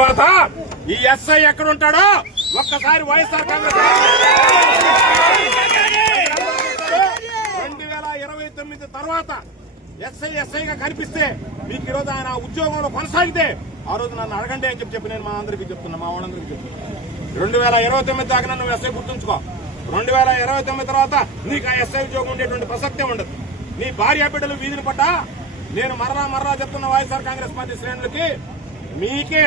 తర్వాత ఈ ఎస్ఐ ఎక్కడ ఉంటాడో ఒక్కసారి వైఎస్ఆర్ కాంగ్రెస్ 2029 తర్వాత ఎస్ఐగా కనిపిస్తే మీకు ఈ రోజు ఆయన ఉద్యోగంలో కొనసాగితే ఆ రోజు నన్ను అడగండి అని చెప్పి నేను మా అందరికీ చెప్తున్నా, మా వాళ్ళందరికీ చెప్తున్నా. 2029 దాకా నువ్వు ఎస్ఐ గుర్తుంచుకో. 2029 తర్వాత నీకు ఆ ఎస్ఐ ఉద్యోగం ఉండేటువంటి ప్రసక్తే ఉండదు. నీ భార్య బిడ్డలు వీధిని పడ్డా నేను మరలా చెప్తున్న వైఎస్ఆర్ కాంగ్రెస్ పార్టీ శ్రేణులకి మీకే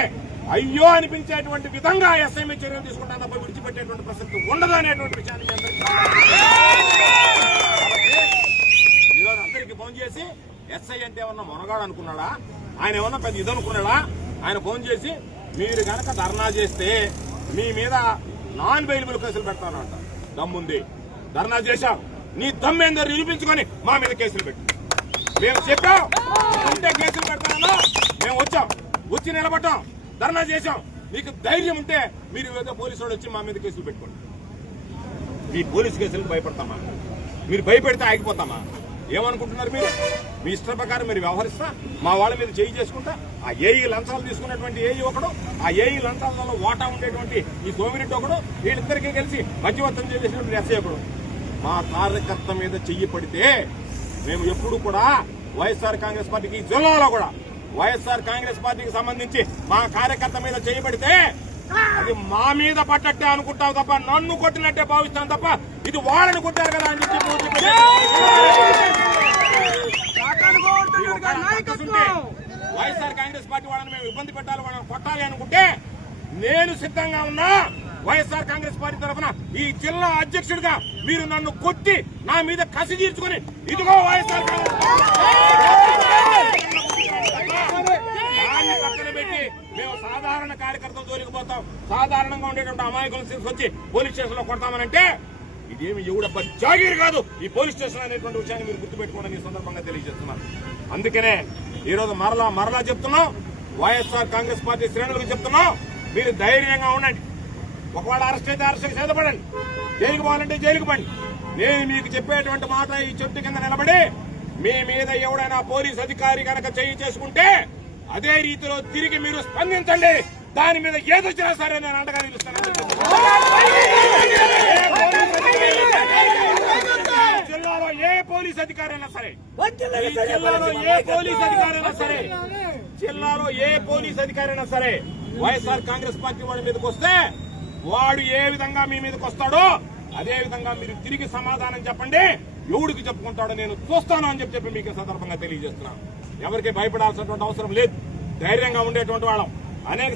అయ్యో అనిపించేటువంటి విధంగా ఎస్ఐ మీద చర్యలు తీసుకుంటాను తప్ప విడిచిపెట్టేటువంటి ప్రసక్తి ఉండదు అనేటువంటి విషయాన్ని ఈరోజు అందరికీ ఫోన్ చేసి ఎస్ఐ అంటే ఏమన్నా మొనగాడు అనుకున్నాడా, ఆయన ఏమన్నా పెద్ద ఇది అనుకున్నాడా? ఆయన ఫోన్ చేసి మీరు కనుక ధర్నా చేస్తే మీ మీద నాన్ బెయిలబుల్ కేసులు పెడతానంట. దమ్ముంది, ధర్నా చేశాం, నీ దమ్మేందో నిరూపించుకొని మా మీద కేసులు పెట్టు. మేము చెప్పాం ఉంటే కేసులు పెడతానన్నా మేము వచ్చి నిలబడ్డాం, ధర్నా చేశాం. మీకు ధైర్యం ఉంటే మీరు ఏదో పోలీసు వాడు వచ్చి మా మీద కేసులు పెట్టుకోండి. మీ పోలీసు కేసులకు భయపడతామా? మీరు భయపెడితే ఆగిపోతామా? ఏమనుకుంటున్నారు మీరు? మీ ఇష్ట ప్రకారం మీరు వ్యవహరిస్తా మా వాళ్ళ మీద చేయి చేసుకుంటా ఆ ఏఈ లంచాలు తీసుకున్నటువంటి ఏఈ ఒకడు, ఆ ఏఈ లంచాలలో వాటా ఉండేటువంటి ఈ సోమిరెడ్డి ఒకడు, వీళ్ళిద్దరికీ కలిసి మధ్యవర్తం చేసినటువంటి ఎస్ఐ ఒకడు. మా కార్యకర్త మీద చెయ్యి పడితే మేము ఎప్పుడు కూడా వైఎస్ఆర్ కాంగ్రెస్ పార్టీకి జిల్లాలో కూడా వైఎస్ఆర్ కాంగ్రెస్ పార్టీకి సంబంధించి మా కార్యకర్త మీద చేయబడితే అది మా మీద పడ్డట్టే అనుకుంటావు తప్ప నన్ను కొట్టినట్టే భావిస్తాను తప్ప ఇది వాళ్ళని కొట్టారు కదా అని చెప్పి వైఎస్ఆర్ కాంగ్రెస్ పార్టీ వాళ్ళని మేము ఇబ్బంది పెట్టాలి, వాళ్ళని కొట్టాలి అనుకుంటే నేను సిద్ధంగా ఉన్నా. వైఎస్ఆర్ కాంగ్రెస్ పార్టీ తరఫున ఈ జిల్లా అధ్యక్షుడిగా మీరు నన్ను కొట్టి నా మీద కసి తీర్చుకుని ఇదిగో వైఎస్ఆర్ దాన్ని పక్కన పెట్టి మేము సాధారణ కార్యకర్తలు జోలికి పోతాం, సాధారణంగా ఉండేటువంటి అమాయకులను తీసుకొచ్చి పోలీస్ స్టేషన్ లో కొడతామనంటే ఇదేమి ఎవడబ్బా జాగీరు కాదు ఈ పోలీస్ స్టేషన్ అనేటువంటి విషయాన్ని మీరు గుర్తుపెట్టుకోవడం ఈ సందర్భంగా తెలియజేస్తున్నారు. అందుకనే ఈ రోజు మరలా చెప్తున్నాం, వైఎస్ఆర్ కాంగ్రెస్ పార్టీ శ్రేణులకు చెప్తున్నాం, మీరు ధైర్యంగా ఉండండి. ఒకవేళ అరెస్ట్ అయితే అరెస్ట్ సిద్ధపడండి, జైలుకు పోవాలంటే జైలుకు పండి. నేను మీకు చెప్పేటువంటి మాట ఈ చెట్టు కింద నిలబడి మీ మీద ఎవడైనా పోలీస్ అధికారి కనుక చేయి చేసుకుంటే అదే రీతిలో తిరిగి మీరు స్పందించండి. దాని మీద ఏదొచ్చినా సరే నేను అండగా నిలుస్తాను. జిల్లాలో ఏ పోలీస్ అధికారి అయినా సరే, జిల్లాలో ఏ పోలీస్ అధికారి అయినా సరే వైఎస్ఆర్ కాంగ్రెస్ పార్టీ వాడి మీదకి వస్తే వాడు ఏ విధంగా మీ మీదకి వస్తాడో అదే విధంగా మీరు తిరిగి సమాధానం చెప్పండి. ఎవడికి చెప్పుకుంటాడో నేను చూస్తాను అని చెప్పి మీకు సందర్భంగా తెలియజేస్తున్నాను. ఎవరికి భయపడాల్సినటువంటి అవసరం లేదు, ధైర్యంగా ఉండేటువంటి వాళ్ళం. అనేక